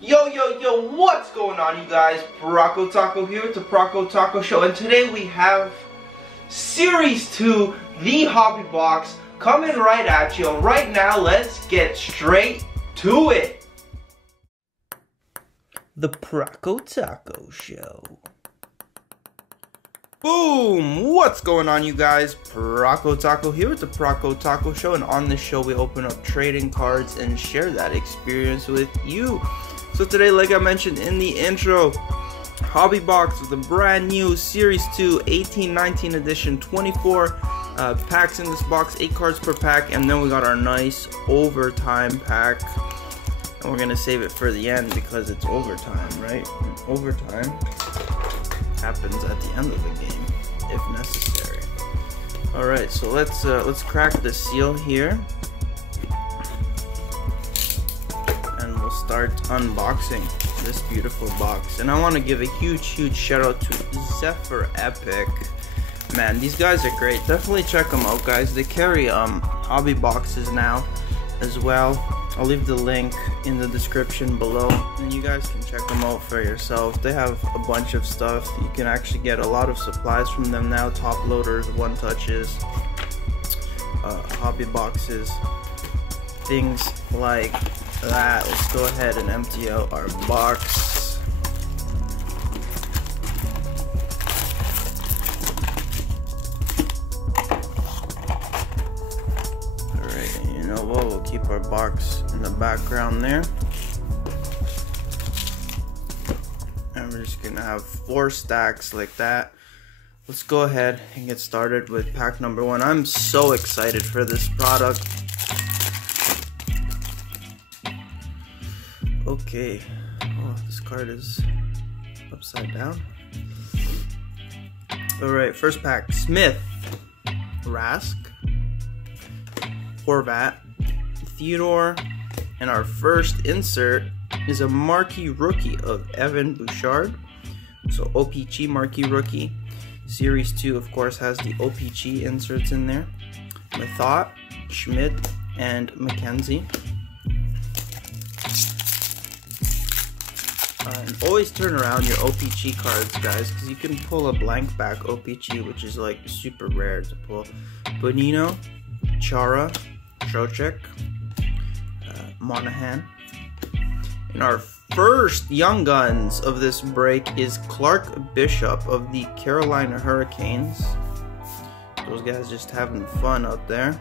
Yo, what's going on, you guys? Prokotaco here with the Prokotaco Show, and today we have Series 2, the Hobby Box, coming right at you. And right now, let's get straight to it. The Prokotaco Show. Boom! What's going on, you guys? Prokotaco here with the Prokotaco Show, and on this show we open up trading cards and share that experience with you. So today, like I mentioned in the intro, Hobby Box with a brand new Series 2 18-19 edition, 24 packs in this box, 8 cards per pack, and then we got our nice overtime pack. And we're gonna save it for the end because it's overtime, right? And overtime happens at the end of the game, if necessary. All right, so let's crack the seal here, and we'll start unboxing this beautiful box. And I want to give a huge shout out to Zephyr Epic. Man, these guys are great. Definitely check them out, guys. They carry hobby boxes now as well. I'll leave the link in the description below, and you guys can check them out for yourself. They have a bunch of stuff. You can actually get a lot of supplies from them now. Top loaders, one touches, hobby boxes, things like that. Let's go ahead and empty out our box. We'll keep our box in the background there, and we're just gonna have 4 stacks like that. Let's go ahead and get started with pack number 1. I'm so excited for this product. Okay, oh, this card is upside down. All right, first pack: Smith, Rask, Horvat, Theodore, and our first insert is a marquee rookie of Evan Bouchard. So OPG marquee rookie. Series 2, of course, has the OPG inserts in there. Mathot, Schmidt, and McKenzie. And always turn around your OPG cards, guys, because you can pull a blank back OPG, which is like super rare to pull. Bonino, Chara, Trocheck, Monahan. And our first Young Guns of this break is Clark Bishop of the Carolina Hurricanes. Those guys just having fun out there.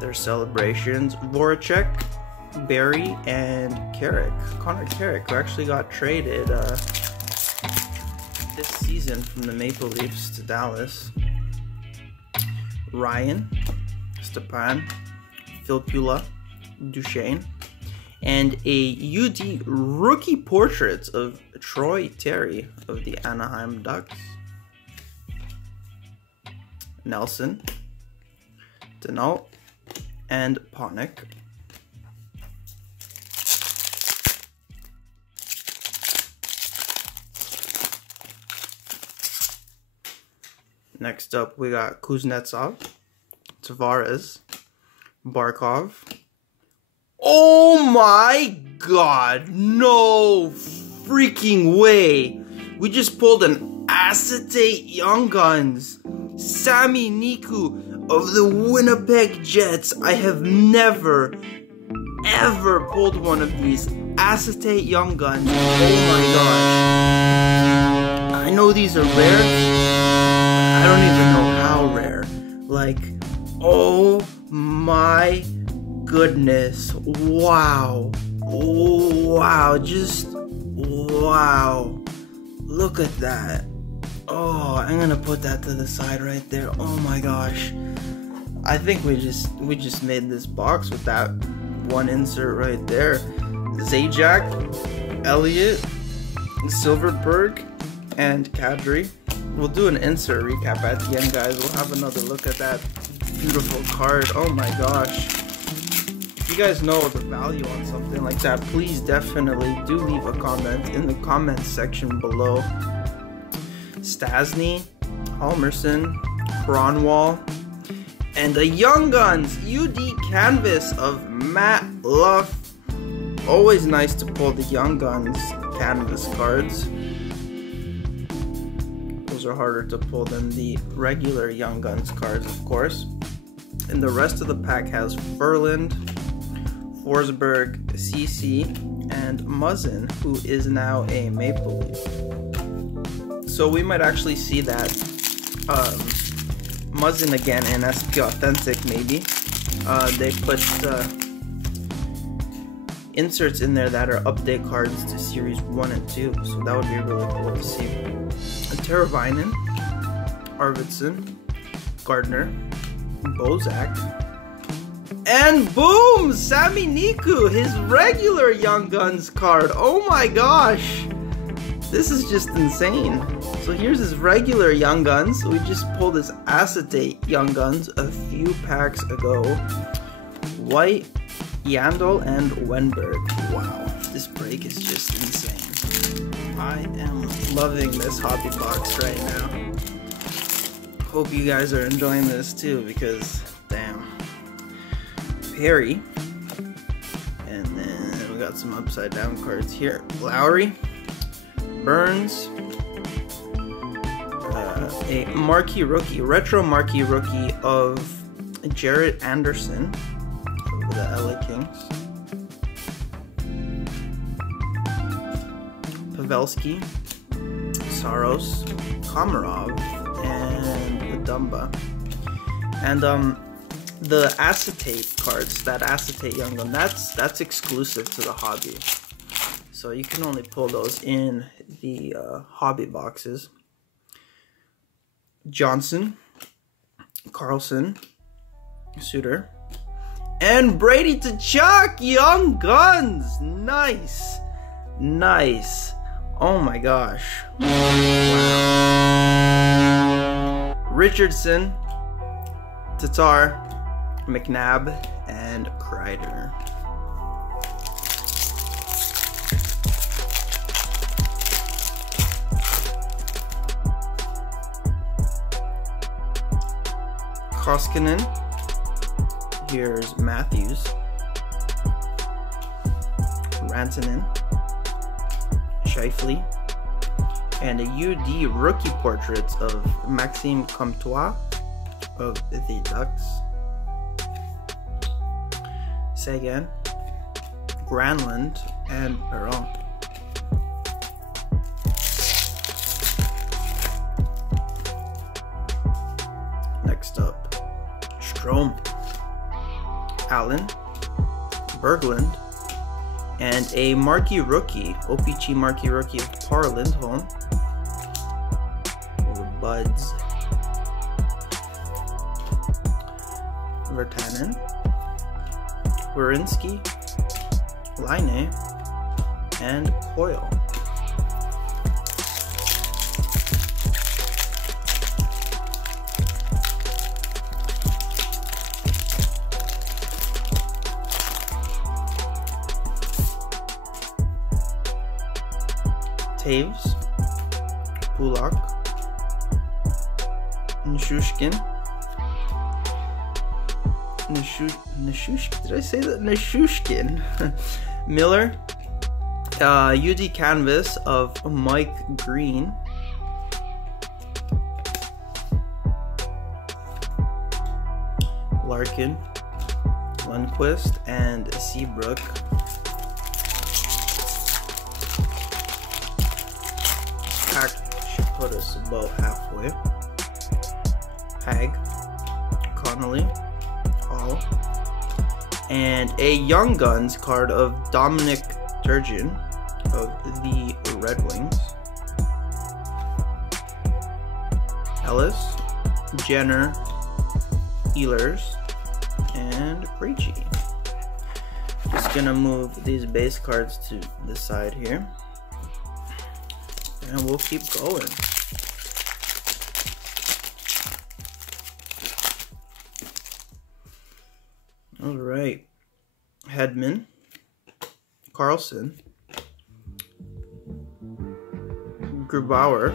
Their celebrations. Voracek, Barry, and Carrick. Connor Carrick, who actually got traded this season from the Maple Leafs to Dallas. Ryan, Stepan, Filppula, Duchesne, and a UD rookie portraits of Troy Terry of the Anaheim Ducks. Nelson, Denault, and Ponick. Next up, we got Kuznetsov, Tavares, Barkov. Oh my god, no freaking way. We just pulled an acetate Young Guns. Sami Niku of the Winnipeg Jets. I have never, ever pulled one of these acetate Young Guns. Oh my gosh. I know these are rare. I don't even know how rare. Like, oh my goodness. Wow. Wow. Just wow. Look at that. Oh, I'm gonna put that to the side right there. Oh my gosh. I think we just made this box with that one insert right there. Zajac, Elliott, Silverberg, and Kadri. We'll do an insert recap at the end, guys. We'll have another look at that beautiful card. Oh my gosh. If you guys know the value on something like that, please definitely do leave a comment in the comments section below. Stasny, Halmerson, Cronwall, and the Young Guns UD canvas of Matt Luff Always nice to pull the Young Guns canvas cards. Those are harder to pull than the regular Young Guns cards, of course. And the rest of the pack has Furland, Forsberg, CC, and Muzzin, who is now a Maple Leaf. So we might actually see that Muzzin again in SP Authentic, maybe. They put inserts in there that are update cards to Series 1 and 2, so that would be really cool to see. Teravainen, Arvidsson, Gardner, Bozak, and boom! Sami Niku, his regular Young Guns card. Oh my gosh! This is just insane. So here's his regular Young Guns. We just pulled his acetate Young Guns a few packs ago. White, Yandel, and Wenberg. Wow, this break is just insane. I am loving this hobby box right now. Hope you guys are enjoying this too, because damn. Perry, and then we got some upside down cards here. Lowry, Burns, a marquee rookie, retro marquee rookie of Jared Anderson of the LA Kings. Pavelski, Saros, Komarov, and Dumba. And the acetate cards, that acetate Young Gun, that's exclusive to the hobby. So you can only pull those in the hobby boxes. Johnson, Carlson, Suter, and Brady Tkachuk, Young Guns. Nice. Nice. Oh my gosh. Wow. Richardson, Tatar, McNabb, and Kreider. Koskinen. Here's Matthews. Rantanen. Scheifele. And a UD rookie portraits of Maxime Comtois of the Ducks. Sagan, Granlund, and Perron. Next up, Strome, Allen, Berglund, and a marquee rookie, OPG marquee rookie of Par Lindholm. The Buds. Virtanen, Werenski, Laine, and Coyle. Taves, Pulak, Nishushkin, did I say that? Nishushkin. Miller, UD canvas of Mike Green. Larkin, Lundqvist, and Seabrook. Pack should put us about halfway. Hag, Connolly, Hall, and a Young Guns card of Dominic Turgeon of the Red Wings. Ellis, Jenner, Ehlers, and Krejci. Just gonna move these base cards to the side here, and we'll keep going. All right, Hedman, Carlson, Grubauer,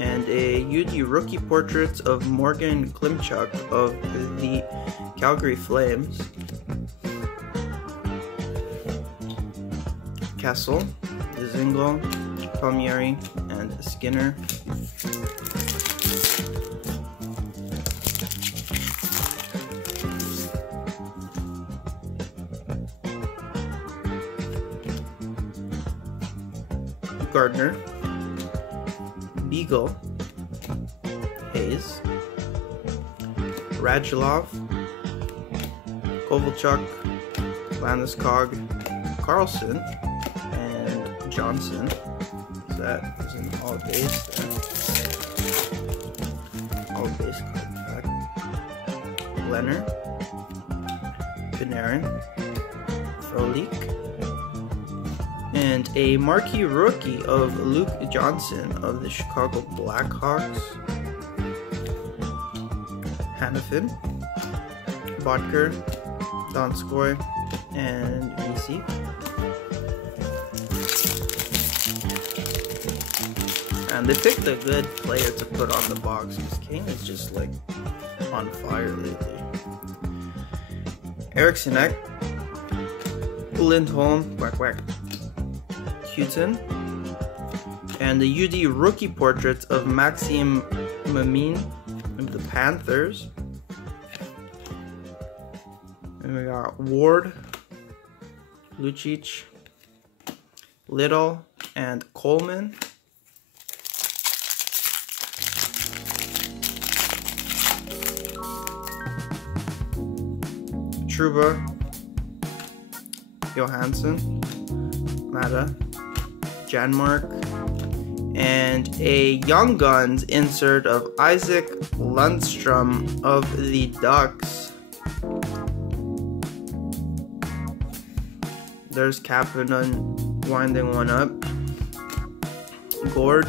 and a UD rookie portraits of Morgan Klimchuk of the Calgary Flames. Kessel, Zingle, Palmieri, and Skinner. Gardner, Beagle, Hayes, Radulov, Kovalchuk, Landeskog, Carlson, and Johnson. So that is an all base there. All base card pack. Leonard, Panarin, Frolik, and a marquee rookie of Luke Johnson of the Chicago Blackhawks. Hanifin, Bodker, Donskoy, and VC. And they picked a good player to put on the box because Kane is just like on fire lately. Eriksson, Lindholm, quack quack, Houghton, and the UD rookie portrait of Maxime Mamine of the Panthers. And we got Ward, Lucic, Little, and Coleman. Trouba, Johansson, Mata, Janmark, and a Young Guns insert of Isaac Lundstrom of the Ducks. There's Kapanen winding one up, Gord,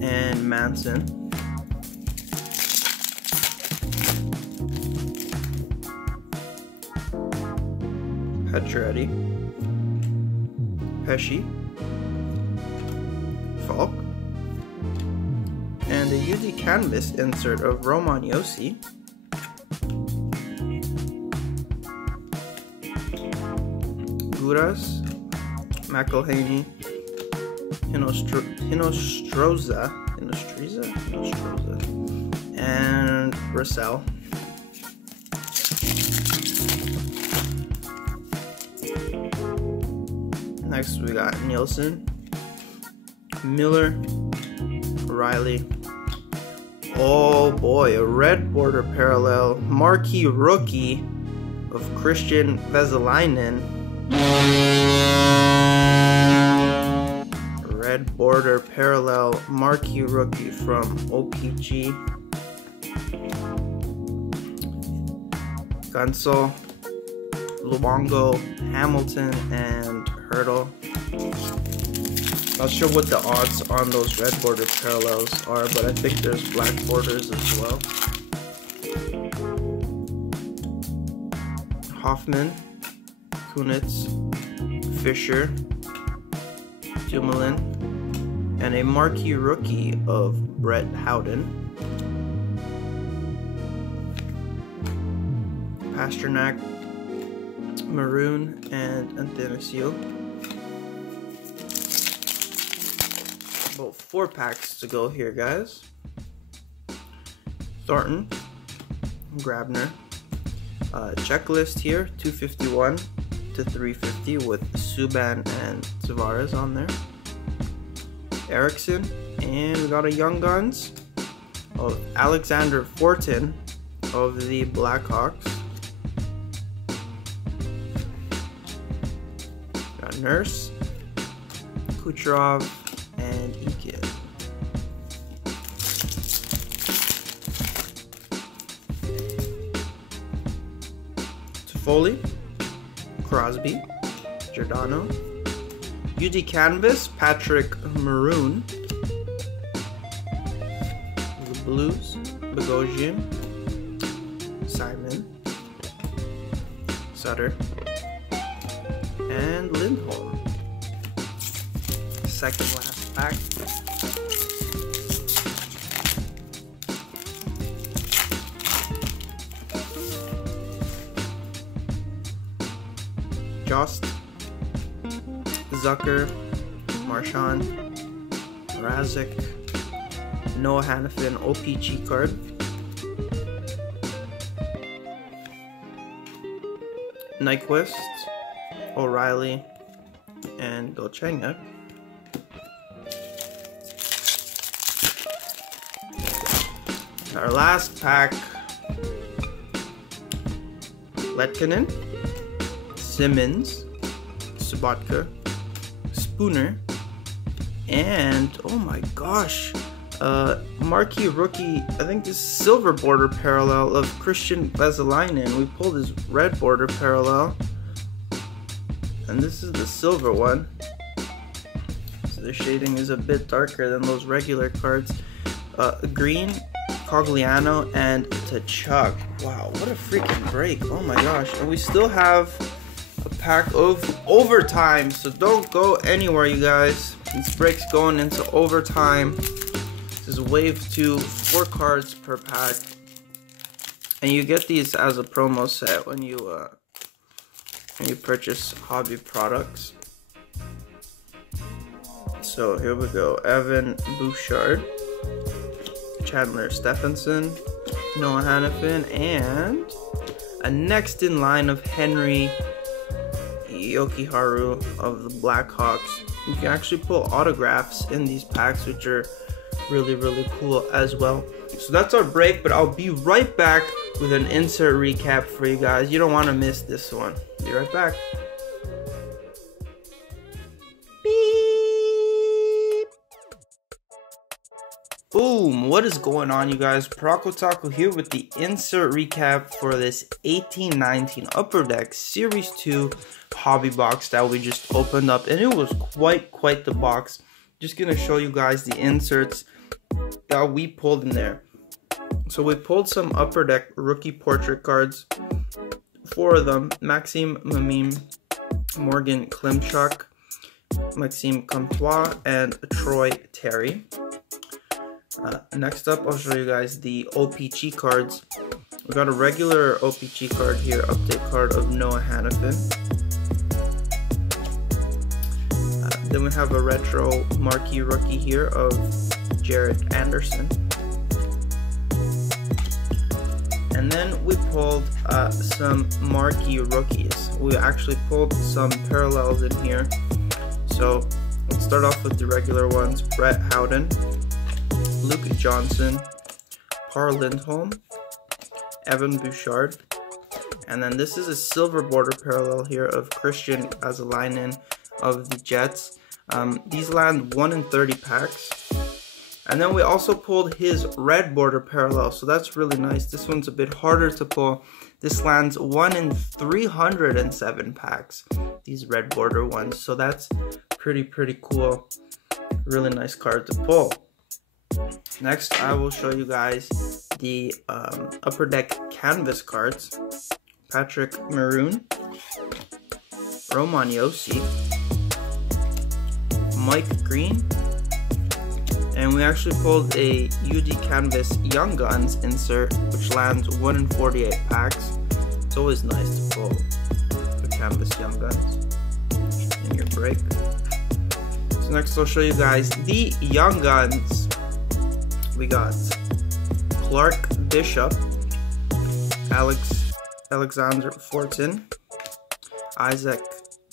and Manson. Petretti, Pesci, Falk, and a UD canvas insert of Roman Josi, Guras, McElhaney, Hinostroza, and Russell. Next we got Nielsen, Miller, Riley. Oh boy, a red border parallel marquee rookie of Christian Vesalainen. Red border parallel marquee rookie from OPG. Gunsel, Luongo, Hamilton, and Hurdle. Not sure what the odds on those red border parallels are, but I think there's black borders as well. Hoffman, Kunitz, Fisher, Dumoulin, and a marquee rookie of Brett Howden. Pasternak, Maroon, and Anthonio. About 4 packs to go here, guys. Thornton, Grabner. Checklist here, 251 to 350 with Subban and Tavares on there. Eriksson, and we got a Young Guns of Alexander Fortin of the Blackhawks. Got Nurse, Kucherov, and Ekin. Toffoli, Crosby, Giordano, UD Canvas, Patrick Maroon, the Blues, Bogosian, Simon, Sutter, and Lindholm. Second last pack. Jost, Zucker, Marshawn, Mrazek, Noah Hannafin OPG card, Nyquist, O'Reilly, and Golchenga. Our last pack, Letkinen, Simmons, Sabatka, Spooner, and oh my gosh, marquee rookie, I think this silver border parallel of Christian Vesalainen. We pulled his red border parallel, and this is the silver one. So the shading is a bit darker than those regular cards. Green, Cogliano, and Tkachuk. Wow, what a freaking break. Oh my gosh. And we still have a pack of overtime, so don't go anywhere, you guys. This break's going into overtime. This is wave 2, 4 cards per pack. And you get these as a promo set when you purchase hobby products. So here we go. Evan Bouchard, Chandler Stephenson, Noah Hannafin, and a next in line of Henry Yokiharu of the Blackhawks. You can actually pull autographs in these packs, which are really, really cool as well. So that's our break, but I'll be right back with an insert recap for you guys. You don't want to miss this one. Be right back. Beep. Boom. What is going on, you guys? Prokotaco here with the insert recap for this 18-19 Upper Deck Series 2 hobby box that we just opened up, and it was quite the box. Just gonna show you guys the inserts that we pulled in there. So we pulled some Upper Deck rookie portrait cards, 4 of them: Maxime Mamim, Morgan Klimchuk, Maxime Comtois, and Troy Terry. Next up, I'll show you guys the OPG cards. We got a regular OPG card here, update card of Noah Hannafin. Then we have a retro marquee rookie here of Jared Anderson. And then we pulled some marquee rookies. We actually pulled some parallels in here. So let's start off with the regular ones: Brett Howden, Luke Johnson, Par Lindholm, Evan Bouchard. And then this is a silver border parallel here of Christian Vesalainen of the Jets. These land 1 in 30 packs. And then we also pulled his red border parallel, so that's really nice. This one's a bit harder to pull. This lands 1 in 307 packs, these red border ones. So that's pretty cool. Really nice card to pull. Next, I will show you guys the Upper Deck canvas cards: Patrick Maroon, Roman Josi, Mike Green, and we actually pulled a UD Canvas Young Guns insert, which lands 1 in 48 packs. It's always nice to pull the Canvas Young Guns in your break. So next I'll show you guys the Young Guns. We got Clark Bishop, Alexander Fortin, Isaac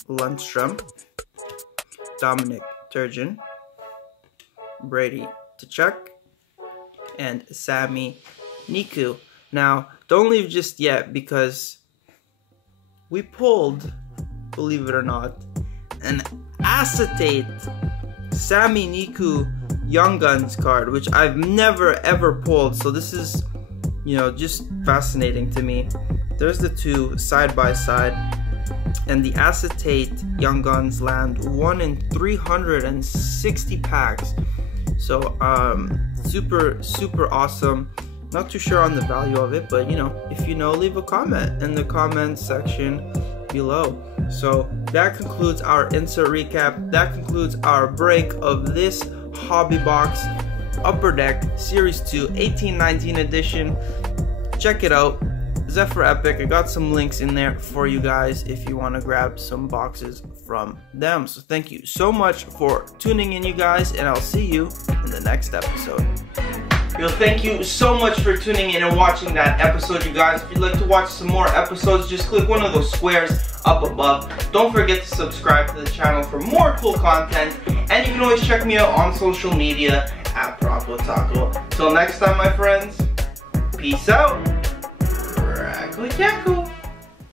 Lundstrom, Dominic Turgeon, Brady Tkachuk, and Sami Niku. Now, don't leave just yet, because we pulled, believe it or not, an acetate Sami Niku Young Guns card, which I've never ever pulled. So this is, you know, just fascinating to me. There's the two side by side, and the acetate Young Guns land 1 in 360 packs. So super awesome. Not too sure on the value of it, but you know, if you know, leave a comment in the comments section below. So that concludes our insert recap. That concludes our break of this hobby box Upper Deck Series 2 18-19 edition. Check it out, Zephyr Epic. I got some links in there for you guys if you want to grab some boxes from them. So thank you so much for tuning in, you guys, and I'll see you in the next episode. Yo, thank you so much for tuning in and watching that episode, you guys. If you'd like to watch some more episodes, just click one of those squares up above. Don't forget to subscribe to the channel for more cool content, and you can always check me out on social media at Prokotaco. Till next time, my friends, peace out. Prokotaco.